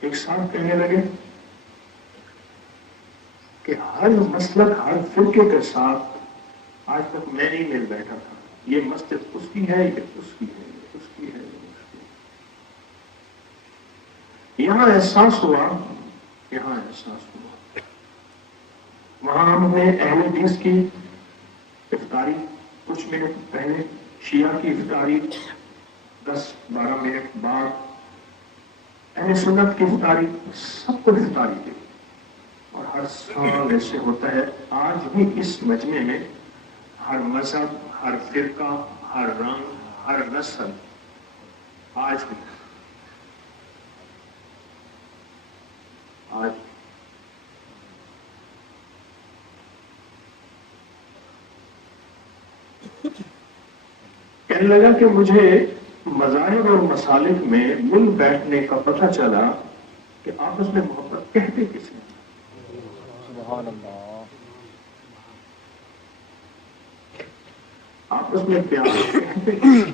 ایک صاحب کہنے لگے کہ ہر مسلک ہر فرقے کے ساتھ آج تک میں نہیں مل بیٹھا تھا، یہ مسجد اس کی ہے، یہ اس کی ہے، یہ اس کی ہے، یہ اس کی ہے۔ یہاں احساس ہوا، وہاں ہم نے اہل حدیث کی افطاری کچھ منٹ پہلے، شیعہ کی افطاری 10-12 منٹ بعد، اہل سنت کی افطاری، سب کو افطاری دی۔ اور ہر سال ایسے ہوتا ہے، آج بھی اس مجمع میں ہر مذہب، ہر فرقہ، ہر رنگ، ہر نسل، آج بھی کہنے لگا کہ مجھے مذاہب اور مسالک میں مل بیٹھنے کا پتہ چلا کہ آپس میں محبت کہتے کس نے، سبحان اللہ، آپس میں پیار کہتے کس نے،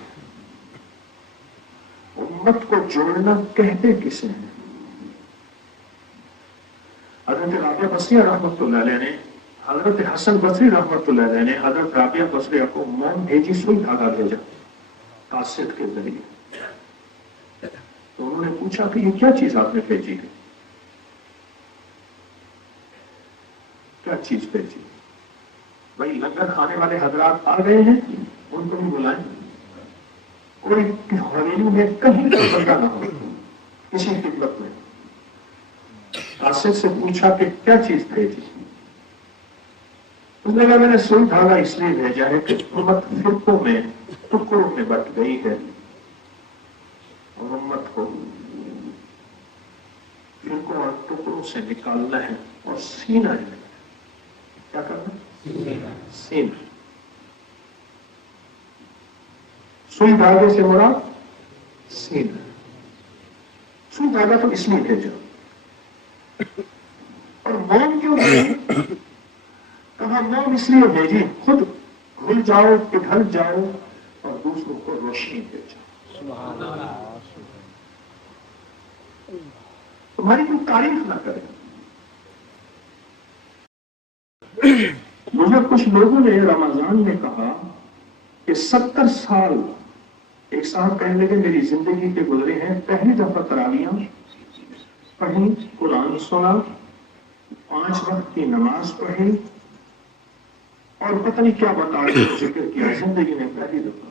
امت کو جوڑنا کہتے کس نے۔ حضرت رابعہ بصری رحمۃ اللہ علیہ نے، حضرت حسن بصری رحمۃ اللہ علیہ نے حضرت رابعہ بصری کو موم بھیجی، سوئی دھاگا بھیجا قاصد کے ذریعے۔ تو انہوں نے پوچھا کہ یہ کیا چیز آپ نے بھیجی ہے، کیا چیز بھیجی؟ بھائی لنگر کھانے والے حضرات آ گئے ہیں، ان کو بھی بلائیں، کوئی حویلی میں کہیں کا بندہ نہ ہو کسی خدمت میں۔ قاصد سے پوچھا کہ کیا چیز بھیجی؟ اس نے کہا میں نے سوئی دھاگا اس لیے بھیجا ہے کہ امت فرقوں میں ٹکڑوں میں بٹ گئی ہے، اور امت کو فرقوں اور ٹکڑوں سے نکالنا ہے اور سینہ ہے۔ کیا کرنا؟ سینہ۔ سوئی دھاگے سے مراد سینہ۔ سوئی دھاگا تو اس لیے بھیجا۔ اور موم کیوں بھیجی؟ کہا موم اس لیے بھیجی خود بھول جاؤ، پگھل جاؤ اور دوسروں کو روشنی دے جاؤ۔ سبحان اللہ، تمہاری کوئی تعریف نہ کرے۔ مجھے کچھ لوگوں نے رمضان میں کہا کہ 70 سال، ایک صاحب کہنے لگے میری زندگی کے گزرے ہیں، پہلی دفعہ تراویاں پڑھی، قرآن سنا، 5 وقت کی نماز پڑھی، اور پتہ نہیں کیا بتا رہے ذکر کیا زندگی میں پہلی دفعہ۔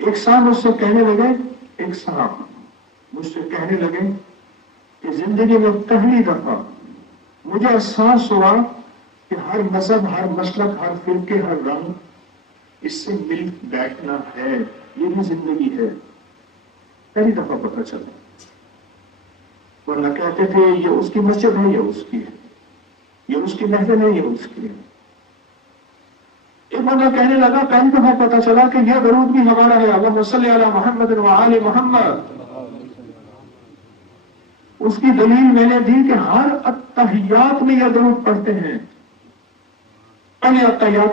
ایک صاحب مجھ سے کہنے لگے، ایک صاحب مجھ سے کہنے لگے کہ زندگی میں پہلی دفعہ مجھے احساس ہوا کہ ہر مذہب، ہر مسلک، ہر فرقے، ہر رنگ، اس سے مل بیٹھنا ہے، یہ بھی زندگی ہے، پہلی دفعہ پتہ چلا۔ ورنہ کہتے تھے یہ اس کی مسجد ہے، یہ اس کی ہے، یہ اس کی محفل ہے، یہ اس کی ہے۔ ایک بندہ کہنے لگا پہلی دفعہ پتہ چلا کہ یہ درود بھی ہمارا ہے، اللہم صلی علی محمد وآل محمد۔ اس کی دلیل میں نے دی کہ ہر اتحیات میں یہ درود پڑھتے ہیں۔ پہلے اتحیات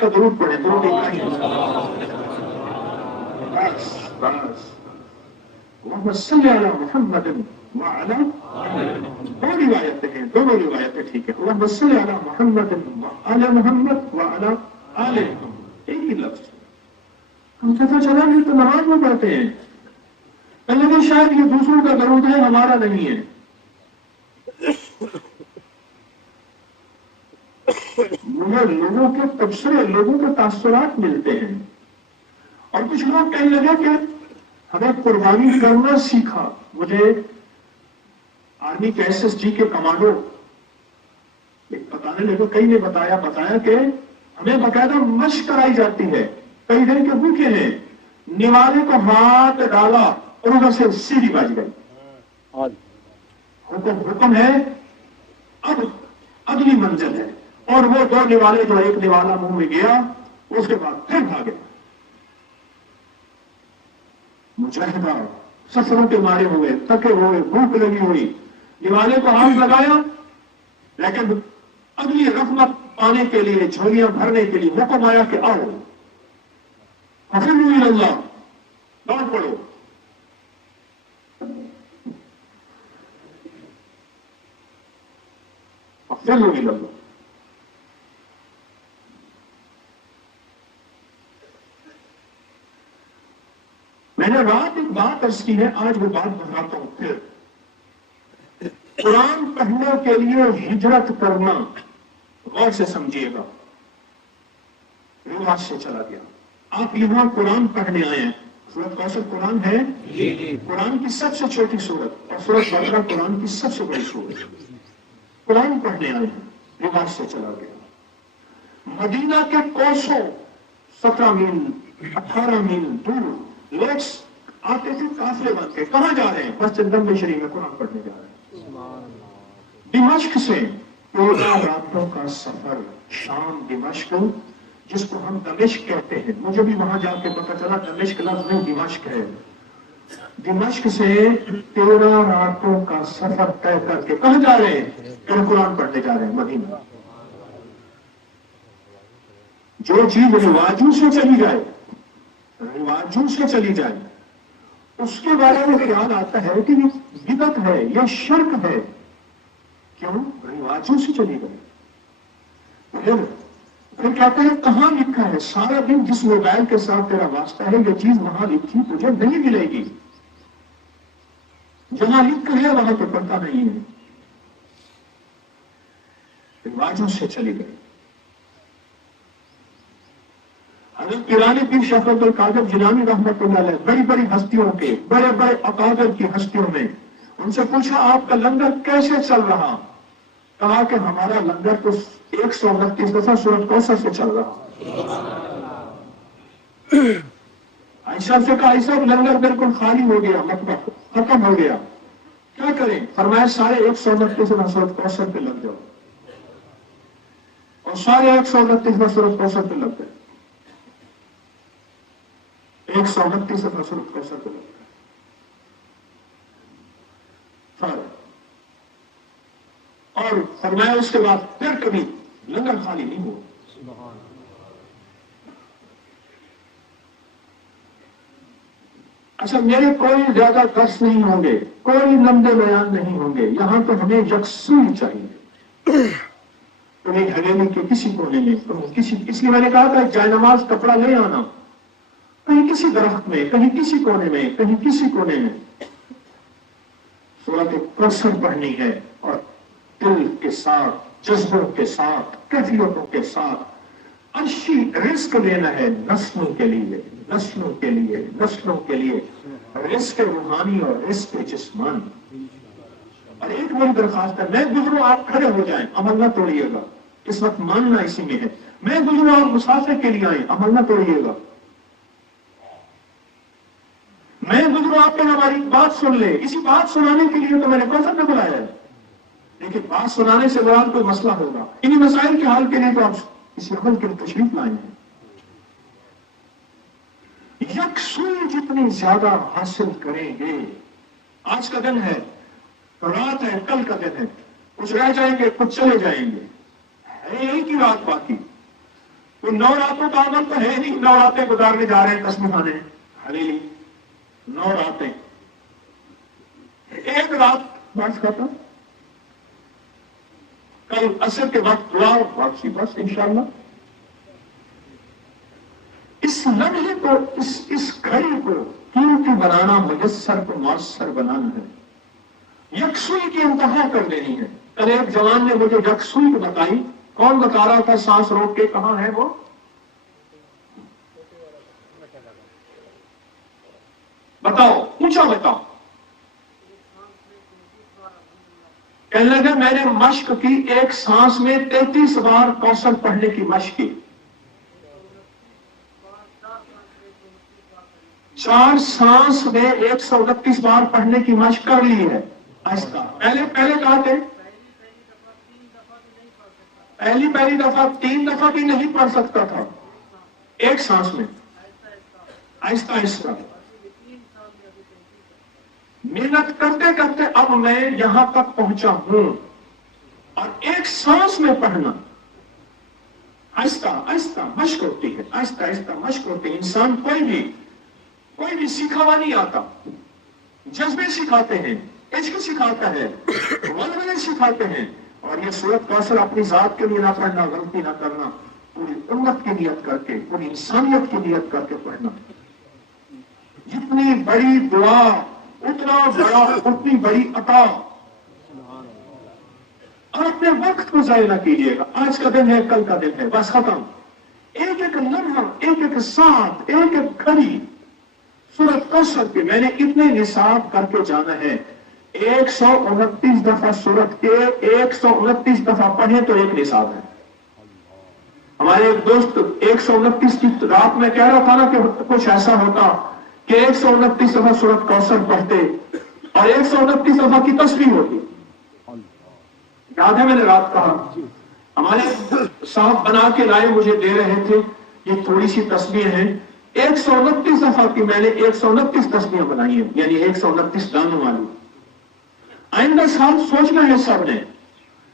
کا درود پڑھیں، درود ابراہیم، بس بس، اللہم صلی علی محمد وعلی، دو روایتیں ہیں، دونوں روایتیں ٹھیک ہے، اللہم صلی علی محمد وعلی محمد وعلی آل محمد، ایک ہی لفظ۔ ہم پتہ چلا یہ تو نماز میں پڑھتے ہیں، لیکن شاید یہ دوسروں کا درود ہے، ہمارا نہیں ہے۔ مجھے لوگوں کے تبصرے، لوگوں کے تاثرات ملتے ہیں، اور کچھ لوگ کہنے لگے کہ ہمیں قربانی کرنا سیکھا۔ مجھے آرمی کے SSG کے کمانڈو بتانے لگے، کئی نے بتایا کہ ہمیں باقاعدہ مشق کرائی جاتی ہے، کئی دن کے بھوکے ہیں، نوالے کو ہاتھ ڈالا اور ادھر سے سیڑھی بج گئی، حکم ہے اب اگلی منزل ہے، اور وہ 2 نوالے جو ایک نوالا منہ میں گیا اس کے بعد پھر بھاگے۔ مجاہدہ سفروں کے مارے ہوئے، تھکے ہوئے، بھوک لگی ہوئی، نوالے کو ہاتھ لگایا، لیکن اگلی رحمت پانے کے لیے، جھولیاں بھرنے کے لیے حکم آیا کہ آؤ ففروا الی اللہ، دوڑ پڑو۔ فعلوا الى اللہ. میں نے رات ایک بات عرض کی ہے، آج وہ بات بتاتا ہوں پھر. قرآن پڑھنے کے لیے ہجرت کرنا غور سے سمجھیے گا، رواج سے چلا گیا. آپ یہاں قرآن پڑھنے آئے ہیں، سورۃ کوثر قرآن ہے، قرآن کی سب سے چھوٹی سورت، اور سورۃ بقرہ قرآن کی سب سے بڑی سورت. قرآن پڑھنے آئے ہیں، رواج سے چلا گیا. مدینہ کے کوسوں 17 میل 18 میل دور لوگ آتے تھے قافلے بن کے. کہاں جا رہے ہیں؟ مسجد نبوی شریف میں قرآن پڑھنے جا رہے ہیں. دمشق سے 13 راتوں کا سفر، شام دمشق، جس کو ہم دمشق کہتے ہیں. مجھے بھی وہاں جا کے پتا چلا دمشق لفظ نہیں دمشق ہے. دمشق سے 13 راتوں کا سفر طے کر کے کہاں جا رہے ہیں؟ قرآن پڑھنے جا رہے ہیں مدینہ. جو چیز رواجوں سے چلی جائے، رواجوں سے چلی جائے، اس کے بارے میں خیال آتا ہے کہ یہ بدعت ہے، یہ شرک ہے. کیوں؟ رواجوں سے چلی گئی. پھر کہتے ہیں کہاں لکھا ہے؟ سارا دن جس موبائل کے ساتھ تیرا واسطہ ہے، یہ چیز وہاں لکھی تجھے نہیں ملے گی. جہاں لکھا ہے وہاں تو پڑھتا نہیں ہے. رواجوں سے چلی گئی. حضرت پیرانی پیر شیخ عبد القادر جیلانی رحمۃ اللہ علیہ بڑی بڑی ہستیوں کے، بڑے بڑے اکابر کی ہستیوں میں ان سے پوچھا آپ کا لنگر کیسے چل رہا؟ کہا کہ ہمارا لنگر تو 129 دفعہ سورۃ کوثر سے چل رہا. عائشہ سے کہا عائشہ لنگر بالکل خالی ہو گیا، مطبخ ختم ہو گیا، کیا کریں؟ فرمایا سارے 129 دفعہ سورۃ کوثر پہ لگ جاؤ. اور سارے 129 دفعہ سورۃ کوثر پہ لگ گئے. 129 دفعہ سورۃ کوثر پہ لگ گئے. اور فرمایا اس کے بعد پھر کبھی لنگر خالی نہیں ہوا. اچھا میرے کوئی زیادہ درس نہیں ہوں گے، کوئی لمبے بیان نہیں ہوں گے. یہاں تو ہمیں یکسوئی چاہیے. کہیں حویلی کے کسی کونے میں کسی، اس لیے میں نے کہا تھا جائے نماز کپڑا لے آنا، کہیں کسی درخت میں، کہیں کسی کونے میں، کہیں کسی کونے میں سورۃ کوثر پڑھنی ہے. اور دل کے ساتھ، جذبوں کے ساتھ، کیفیتوں کے ساتھ عرشی رزق لینا ہے نسلوں کے لیے، نسلوں کے لیے، نسلوں کے لیے. رزق روحانی اور رزق جسمانی. اور ایک بڑی درخواست ہے، میں گزروں آپ کھڑے ہو جائیں، عمل نہ توڑیے گا. اس وقت ماننا اسی میں ہے. میں گزروں آپ مسافر کے لیے آئیں، عمل نہ توڑیے گا. میں گزروں آپ کے ہماری بات سن لے، اسی بات سنانے کے لیے تو میں نے کوثر میں بلایا ہے. لیکن بات سنانے سے بعد کوئی مسئلہ ہوگا. انہی مسائل کے حل کے لیے تو آپ اس عمل کے لیے تشریف لائے ہیں. یکسوئی جتنی زیادہ حاصل کریں گے. آج کا دن ہے، رات ہے، کل کا دن ہے، کچھ رہ جائیں گے، کچھ چلے جائیں گے. ہے ایک ہی رات باقی. تو 9 راتوں کا عمل تو ہے نہیں. 9 راتیں گزارنے جا رہے ہیں تسبیح خانے حویلی. 9 راتیں، ایک رات بس ختم. کل عصر کے وقت دعا واپسی، بس انشاءاللہ. اس لمحے کو، اس گھڑی کو قیمتی بنانا، مجسر کو مؤثر بنانا ہے. یکسوئی کی انتہا کر دینی ہے. کل ایک جوان نے مجھے یکسوئی بتائی. کون بتا رہا تھا سانس روک کے؟ کہاں ہے وہ؟ بتاؤ، پوچھا بتاؤ. کہنے لگا میں نے مشق کی، ایک سانس میں 33 بار کوثر پڑھنے کی مشق کی. 4 سانس میں 129 بار پڑھنے کی مشق کر لی ہے. آہستہ. پہلے کہا تھے پہلی دفعہ 3 دفعہ بھی نہیں پڑھ سکتا تھا ایک سانس میں. آہستہ آہستہ محنت کرتے کرتے اب میں یہاں تک پہنچا ہوں. اور ایک سانس میں پڑھنا آہستہ آہستہ مشق ہوتی ہے. آہستہ آہستہ مشق ہوتی ہے. انسان کوئی بھی سکھا ہوا نہیں آتا. جذبے سکھاتے ہیں، عشق سکھاتا ہے، ولولے سکھاتے ہیں. اور اور یہ सूरत कौसर अपनी जात के लिए ना पढ़ना, गलती ना करना, पूरी उम्मत की नियत करके, पूरी इंसानियत की नियत करके पढ़ना। जितनी बड़ी दुआ उतना बड़ा, उतनी बड़ी अता। और अपने वक्त को जाया ना कीजिएगा। आज का दिन है, कल का दिन है, बस खत्म। एक एक लम्हा, एक एक साथ, एक एक घड़ी सूरत कौसर के मैंने इतने निसाब करके जाना है। 129 दफा सूरत के 129 दफा पढ़े तो एक निसाब है। हमारे एक दोस्त 129 की रात में कह रहा था ना कि कुछ ऐसा होता कि 129 दफा सूरत कौसर पढ़ते और 129 दफा की तस्बीह होती। याद है मैंने रात कहा, हमारे साहब बना के लाए, मुझे दे रहे थे, ये थोड़ी सी तस्बीह है। 129 दफा की मैंने 129 तस्बीह बनाई है, यानी 129 दानों वाली। आइंदा साल सोचना है सबने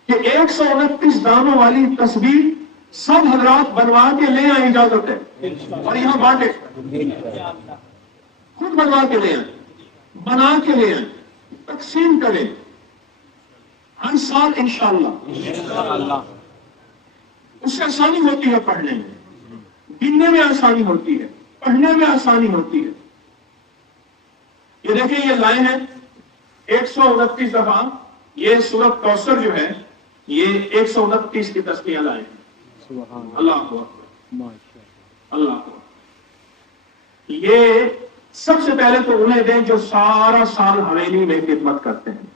कि 129 दानों वाली तस्बीह सब हजरात बनवा के ले आए, इजाजत है, और यहां बांटे, खुद बनवा के ले आए, बना के ले आए, तकसीम करें हर साल इंशाअल्लाह। उससे आसानी होती है पढ़ने में, गिनने में आसानी होती है, पढ़ने में आसानी होती है। ये देखिए, ये लाए हैं 129 दफा। ये सूरत कौसर जो है, ये 129 की तस्बीह लाए हैं। अल्लाह अकबर, अल्लाह अकबर। ये सबसे पहले तो उन्हें दें जो सारा साल हवेली में खिदमत करते हैं,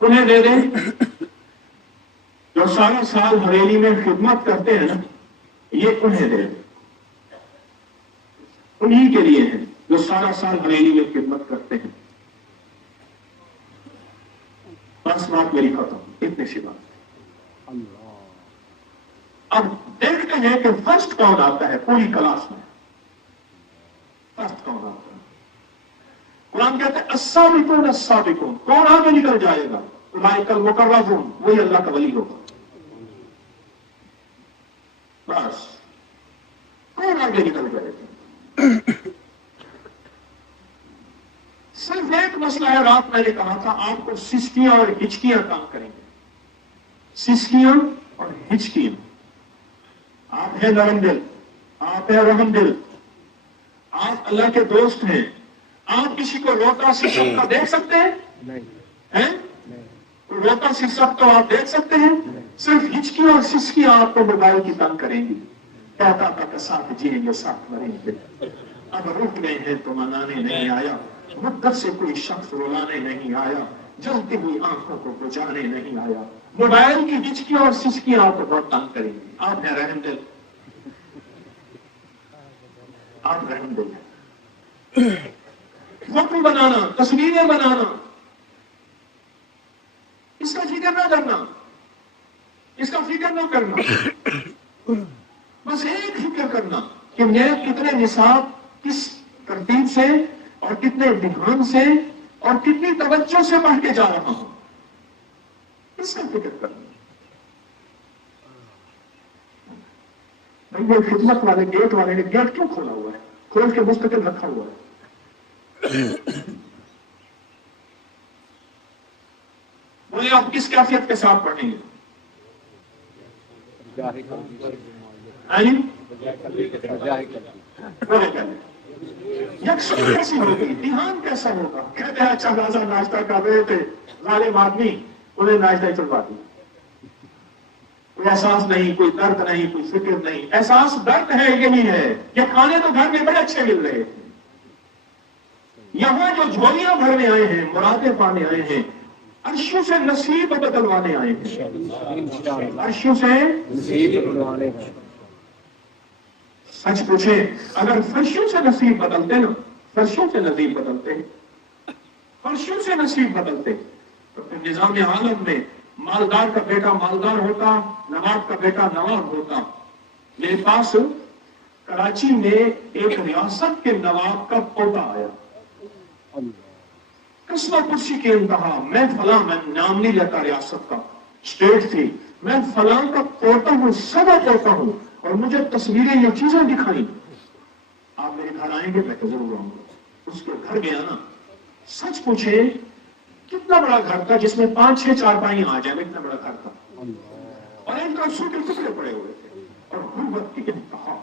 उन्हें दे दें जो सारा साल हवेली में खिदमत करते हैं ना, ये उन्हें दे दें, उन्हीं के लिए है जो सारा साल हवेली में खिदमत करते हैं। बस बात मेरी खत्म, इतनी सी बात। अब देखते हैं कि फर्स्ट कौन आता है पूरी क्लास में, फर्स्ट कौन आता है। कुरान कहते हैं अस्साबिकून अस्साबिकून, कौन आगे निकल जाएगा? उलाइकल मुकर्रबून, वही अल्लाह का वली होगा। बस कौन आगे निकल जाएगा? सिर्फ एक मसला है, रात मैंने कहा था आपको सिसकियां और हिचकियां काम करेंगे, सिसकियां और हिचकियां। आप है नरम दिल, आप है रहम दिल, आप अल्लाह के दोस्त हैं। आप किसी को रोता सिसकता देख सकते हैं? नहीं। हैं? रोता सिसकता आप देख सकते हैं? सिर्फ हिचकी और सिसकी आपको मोबाइल की तंग करेंगी। कहता था साथ जिएंगे साथ मरेंगे, अब रुक गए हैं तो मनाने नहीं आया, मुद्दत से कोई शख्स रुलाने नहीं आया, जलती हुई आंखों को बुझाने नहीं आया। मोबाइल की हिचकी और सिसकी आपको बहुत तंग करेंगी। आप है रहम दिल, आप रहम दिल। फोटो बनाना, तस्वीरें बनाना, इसका फिक्र ना करना, इसका फिक्र ना करना। बस एक फिक्र करना कि मैं कितने निसाब, किस तरतीब से और कितने ध्यान से और कितनी तवज्जो से पढ़ के जा रहा हूं, इसका फिक्र करना। भाई ये खिदमत वाले गेट वाले ने गेट क्यों खोला हुआ है? खोल के मुस्तकिल रखा हुआ है। बोले आप किस कैफियत के साथ पढ़ेंगे? यकसुर कैसी होगी, ध्यान कैसा होगा? कहते हैं अच्छा राजा नाश्ता कर रहे थे, जालिम आदमी उन्हें नाश्ता ही चढ़वा दिया। कोई एहसास नहीं, कोई दर्द नहीं, कोई फिक्र नहीं। एहसास दर्द है, यही है। ये खाने तो घर में बड़े अच्छे मिल रहे हैं, यहां जो झोलियां भरने आए हैं, मुरादें पाने आए हैं, अर्शों से नसीब बदलवाने आए हैं, अर्शों से नसीब बदलवाने हैं। सच पूछे, अगर फर्शों से नसीब बदलते ना, फर्शों से नसीब बदलते, फर्शों से नसीब बदलते, तो फिर निजाम आलम में मालदार का बेटा मालदार होता, नवाब का बेटा नवाब होता। मेरे पास कराची में एक रियासत के नवाब का पोता आया, कस्बा कुर्सी के इंतहा, मैं फला, मैं नाम नहीं लेता रियासत का, स्टेट थी, मैं फला का पोता हूं, सदा पोता हूं, और मुझे तस्वीरें ये चीजें दिखाई। आप मेरे घर आएंगे? मैं तो जरूर आऊंगा। उसके घर गया ना, सच पूछे कितना बड़ा घर था जिसमें 5-6 चारपाई आ जाए, इतना बड़ा घर था और एक तरफ सूखे टुकड़े पड़े हुए थे और गुर्बत की इंतहा।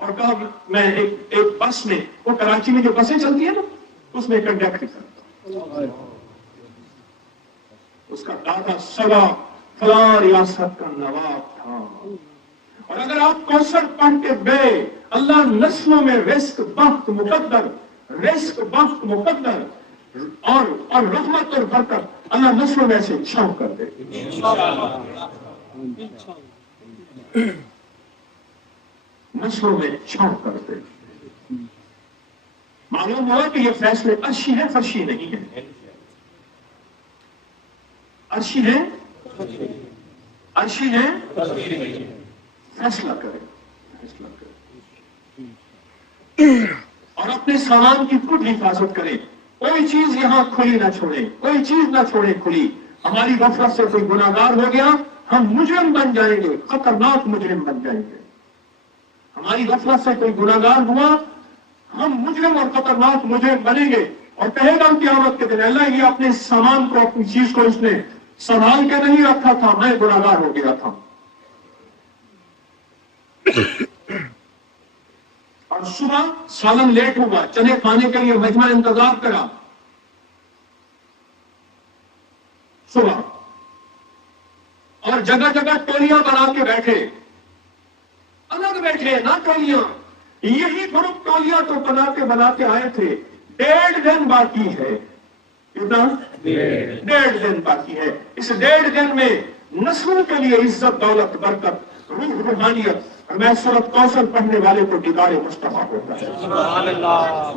और कहा मैं एक बस में, वो कराची में जो बसें चलती है ना, उसमें कंडक्टर करता, उसका दादा सगा फलां रियासत का नवाब था। और अगर आप कौसर पढ़ के गए, अल्लाह नस्लों में रिस्क बख्त मुकद्दर, रिस्क बख्त मुकद्दर और रहमत और बरकत अल्लाह नस्लों में से छाव कर दे। नस्लों में छाव कर दे। मालूम हुआ कि ये फैसले अर्शी है, फर्शी नहीं है। अर्शी है, अर्शी है, फैसला करें, फैसला करें और अपने सामान की खुद हिफाजत करें। कोई चीज यहां खुली ना छोड़े, कोई चीज ना छोड़े खुली। हमारी गफलत से कोई गुनाहगार हो गया, हम मुजरिम बन जाएंगे, खतरनाक मुजरिम बन जाएंगे। हमारी गफलत से कोई गुनाहगार हुआ, हम मुजरिम और खतरनाक मुजरिम बनेंगे और कहेगा क़यामत के दिन, अल्लाह ये अपने सामान को, अपनी चीज को इसने संभाल के नहीं रखा था, मैं गुनाहगार हो गया था। और सुबह सालन लेट होगा, चने खाने के लिए मजमा इंतजार करा, सुबह और जगह जगह टोलियां बना के बैठे, अलग बैठे ना टोलियां, यही ग्रुप टोलियां तो बनाते आए थे। 1.5 दिन बाकी है, कितना? 1.5 दिन बाकी है। इस 1.5 दिन में नस्लों के लिए इज्जत, दौलत, बरकत, रूह, रूहानियत। और मैं सूरत कौसर पढ़ने वाले को दीदारे मुस्तफा होता है,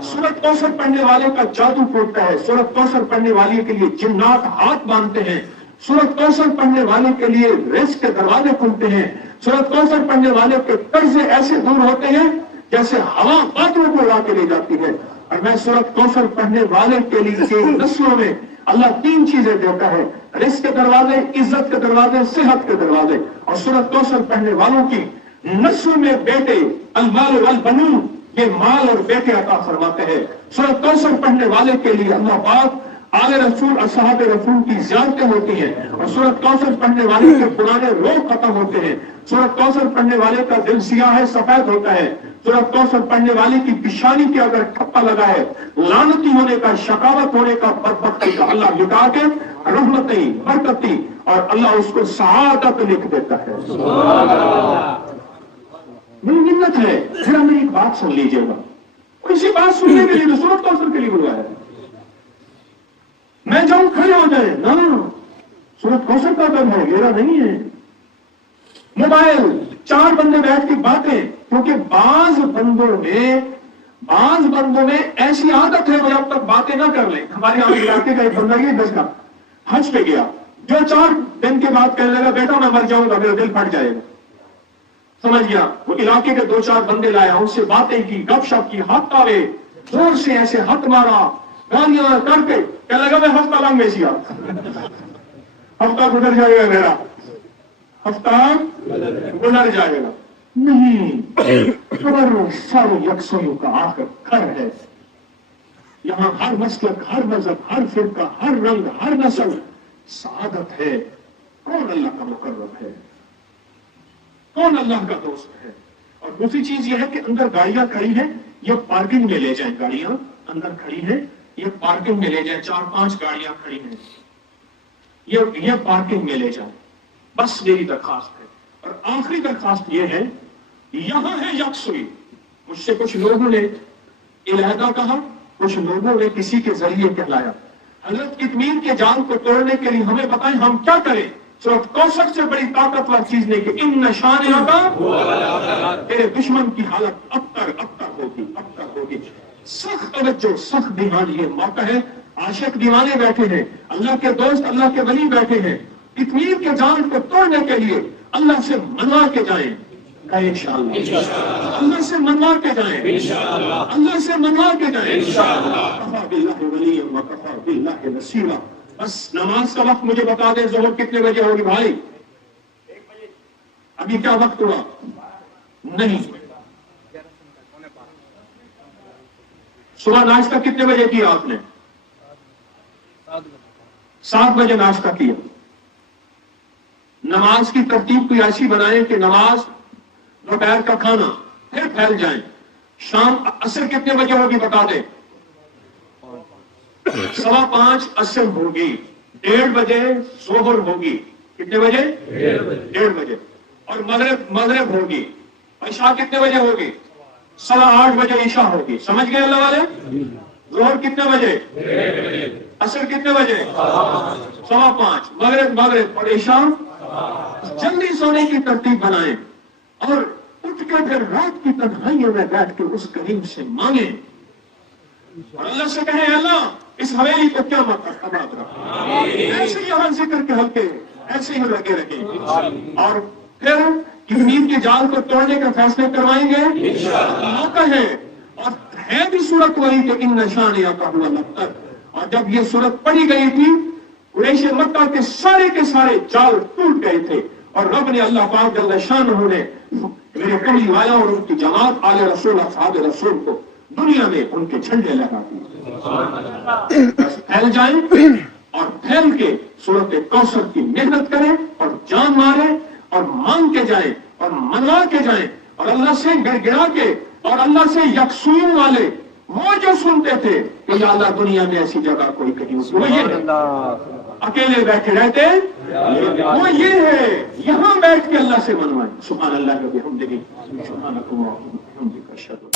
सूरत कौसर पढ़ने वाले का जादू टूटता है, सूरत कौसर पढ़ने वाले के लिए जिन्नात हाथ बांधते हैं, सूरत कौसर पढ़ने वाले के लिए रिस्क के दरवाजे खुलते हैं, सूरत कौसर पढ़ने वाले के कर्जे ऐसे दूर होते हैं जैसे हवा बादलों को उड़ा के ले जाती है। और मैं सूरत कौसर पढ़ने वाले के लिए नस्लों में अल्लाह 3 चीजें देता है, रिस्क के दरवाजे, इज्जत के दरवाजे, सेहत के दरवाजे। और सूरत कौसर पढ़ने वालों की नस्ल में बेटे, अलमाल वल बनून, ये माल और बेटे अता फरमाते हैं। सूरत कौसर पढ़ने वाले के लिए अल्लाह पाक आले रसूल और साहब रसूल की ज़ियारतें होती हैं और सूरत कौसर पढ़ने वाले के पुराने रोग खत्म होते हैं। सूरत कौसर पढ़ने वाले का दिल सियाह है, सफेद होता है। सूरत कौसर पढ़ने वाले की पिशानी के अगर ठप्पा लगा है, लानती होने का, शकावत होने का, बदबख्ती का अल्लाह मिटा के रहमती, बरकती और अल्लाह उसको सआदत लिख देता है। मेरी मिन्नत है, जरा मेरी एक बात सुन लीजिएगा। इसी बात सुनने के लिए तो सूरत कौसर के लिए बुलाया है। मैं जाऊं खड़े हो जाए ना, सूरत कौसर का दम है, मेरा नहीं है। मोबाइल 4 बंदे बैठ के बातें, क्योंकि बाज बंदों में ऐसी आदत है वो जब तक बातें ना कर ले। हमारे यहाँ इलाके का एक बंदा ये दस का हज पे गया, जो 4 दिन के बाद कहने लगा बेटा मैं मर जाऊंगा, मेरा दिल फट जाएगा। समझ गया, वो इलाके के 2-4 बंदे लाया, उनसे बातें की, गपशप की, हाथ आवे, जोर से ऐसे हाथ मारा, गालियां करके कहने लगा मैं हफ्ता लंग में सिया, हफ्ता गुजर जाएगा मेरा, हफ्ता गुजर जाएगा। नहीं, सारे यकसों का आखिर घर है। यहां हर मसलक, हर मजहब, हर फिरका, हर रंग, हर नस्ल सादत है। कौन अल्लाह का मुकर्रम है, कौन अल्लाह का दोस्त है। और दूसरी चीज यह है कि अंदर गाड़ियां खड़ी हैं, ये पार्किंग में ले जाएं। गाड़ियां अंदर खड़ी हैं, ये पार्किंग में ले जाएं। 4-5 गाड़ियां खड़ी हैं, ये पार्किंग में ले जाएं। बस मेरी दरखास्त है। और आखिरी दरखास्त ये है, यहां है यकसुई। मुझसे कुछ लोगों ने इलाहा कहा, कुछ लोगों ने किसी के जरिए कहलाया। हजरत कितमीर के जाल को तोड़ने के लिए हमें बताएं हम क्या करें। सूरत कौसर से बड़ी ताकतवर चीज नहीं कि इन निशानियों का तेरे दुश्मन की हालत अबतर होगी। सख्त तवज्जो, सख्त ध्यान, ये मौका है। आशिक दीवाने बैठे हैं, अल्लाह के दोस्त, अल्लाह के वली बैठे हैं। कितमीर के जाल को तोड़ने के लिए अल्लाह से मनवा के जाएं, इंशाअल्लाह। अल्लाह से मनवा के जाएं, इंशाअल्लाह। अल्लाह से मनवा के जाएं, इंशाअल्लाह। कफा बिल्लाहि वलिय्यन व कफा बिल्लाहि नसीरा। बस नमाज का वक्त मुझे बता दें, ज़ोहर कितने बजे होगी भाई? 1 बजे। अभी क्या वक्त हुआ? नहीं, सुबह नाश्ता कितने बजे किया आपने? 7 बजे। 7 बजे नाश्ता किया, नमाज की तरतीब कोई ऐसी बनाए कि नमाज, दोपहर का खाना, फिर फैल जाए। शाम असर कितने बजे होगी बता दे? 5:15 असर होगी, 1:30 बजे जोहर होगी। कितने बजे? 1:30 बजे। और मगरिब होगी। ईशा कितने बजे होगी? 8:15 बजे ईशा होगी। समझ गए अल्लाह वाले? जोहर कितने बजे? असर कितने बजे? 5:15। मगरिब और ईशा। जल्दी सोने की तरतीब बनाएं और उठ के फिर रात की तन्हाइयों में बैठ के उस करीम से मांगे और अल्लाह से कहें, अल्लाह इस हवेली को क्या मत आबाद रख, ऐसे ही यहां जिक्र के हल्के ऐसे ही लगे रहे। और फिर नींद के जाल को तोड़ने का फैसले करवाएंगे मौका है। और है भी सूरत वही कि इन निशान या हुआ लफ्तर। और जब ये सूरत पढ़ी गई थी, कुरैश मक्का के सारे जाल टूट गए थे और रब ने अल्लाह पाक जल्ल शानहू ने मेरे कमली वाला और उनकी जमात आले रसूल असहाब रसूल को दुनिया में उनके झंडे लगा दिए। बस फैल जाएं और फैल के सूरत कौसर की मेहनत करें और जान मारे और मांग के जाएं और मना के जाएं और अल्लाह से गिड़गिड़ा के और अल्लाह से यकसून वाले वो जो सुनते थे कि या अल्लाह दुनिया में ऐसी जगह कोई कहीं वो ये अकेले बैठे रहते वो ये है, यहां बैठ के अल्लाह से मनवाएं। सुभान अल्लाह व बिहम्दिही सुभानक अल्लाहुम्मा व बिहम्दिका अशहदु